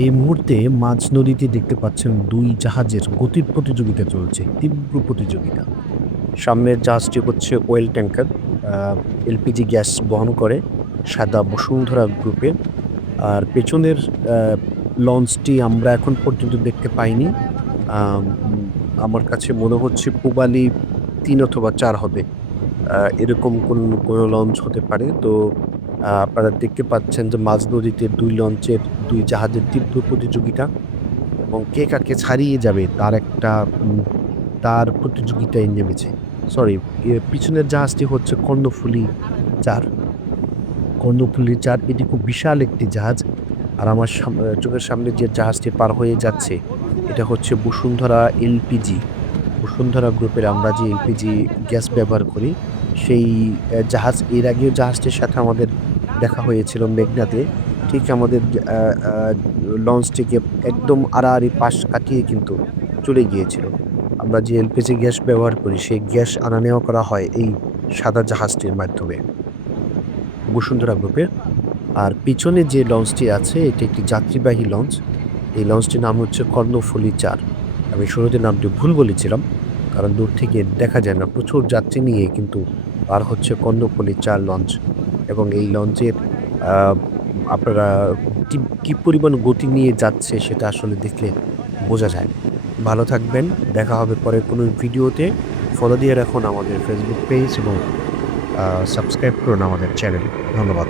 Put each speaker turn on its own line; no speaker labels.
এই মুহূর্তে মাঝ নদীতে দেখতে পাচ্ছেন দুই জাহাজের গতির প্রতিযোগিতা চলছে, তীব্র প্রতিযোগিতা। সামনের জাহাজটি হচ্ছে ওয়েল ট্যাঙ্কার এলপিজি গ্যাস বহন করে সাদা বসুন্ধরা গ্রুপের আর পেছনের লঞ্চটি আমরা এখন পর্যন্ত দেখতে পাইনি। আমার কাছে মনে হচ্ছে পুবালি তিন অথবা চার হবে। এরকম কোন, কোনো লঞ্চ হতে পারে। তো আপনারা দেখতে পাচ্ছেন যে মাঝ নদীতে দুই লঞ্চের দুই জাহাজের তীব্র প্রতিযোগিতা এবং কে কাকে ছাড়িয়ে যাবে তার একটা তার প্রতিযোগিতায় নেমেছে। সরি পিছনের জাহাজটি হচ্ছে কর্ণফুলি চার কর্ণফুলি চার এটি খুব বিশাল একটি জাহাজ। আর আমার চোখের সামনে যে জাহাজটি পার হয়ে যাচ্ছে, এটা হচ্ছে বসুন্ধরা এলপিজি। বসুন্ধরা গ্রুপের আমরা যে এলপিজি গ্যাস ব্যবহার করি সেই জাহাজ, এর আগেও জাহাজটির সাথে আমাদের দেখা হয়েছিল মেঘনাতে। ঠিক আমাদের লঞ্চটিকে একদম আড়াআড়ি পাশ কাটিয়ে কিন্তু চলে গিয়েছিল। আমরা যে এলপিজি গ্যাস ব্যবহার করি, সেই গ্যাস আনা নেওয়া করা হয় এই সাদা জাহাজটির মাধ্যমে। বসুন্ধরা গ্রুপের। আর পিছনে যে লঞ্চটি আছে, এটি একটি যাত্রীবাহী লঞ্চ। এই লঞ্চটির নাম হচ্ছে কর্ণফুলি চার। আমি শুরুতে নামটি ভুল বলেছিলাম। কারণ দূর থেকে দেখা যায় না, প্রচুর যাত্রী নিয়ে কিন্তু আর হচ্ছে কর্ণফুলি চার লঞ্চ। এবং এই লঞ্চের আপনারা কি- কি পরিমাণ গতি নিয়ে যাচ্ছে সেটা আসলে দেখলে বোঝা যায় ভালো থাকবেন, দেখা হবে পরে কোনো ভিডিওতে। ফলো দিয়ে রাখুন আমাদের ফেসবুক পেজ এবং সাবস্ক্রাইব করুন আমাদের চ্যানেল ধন্যবাদ।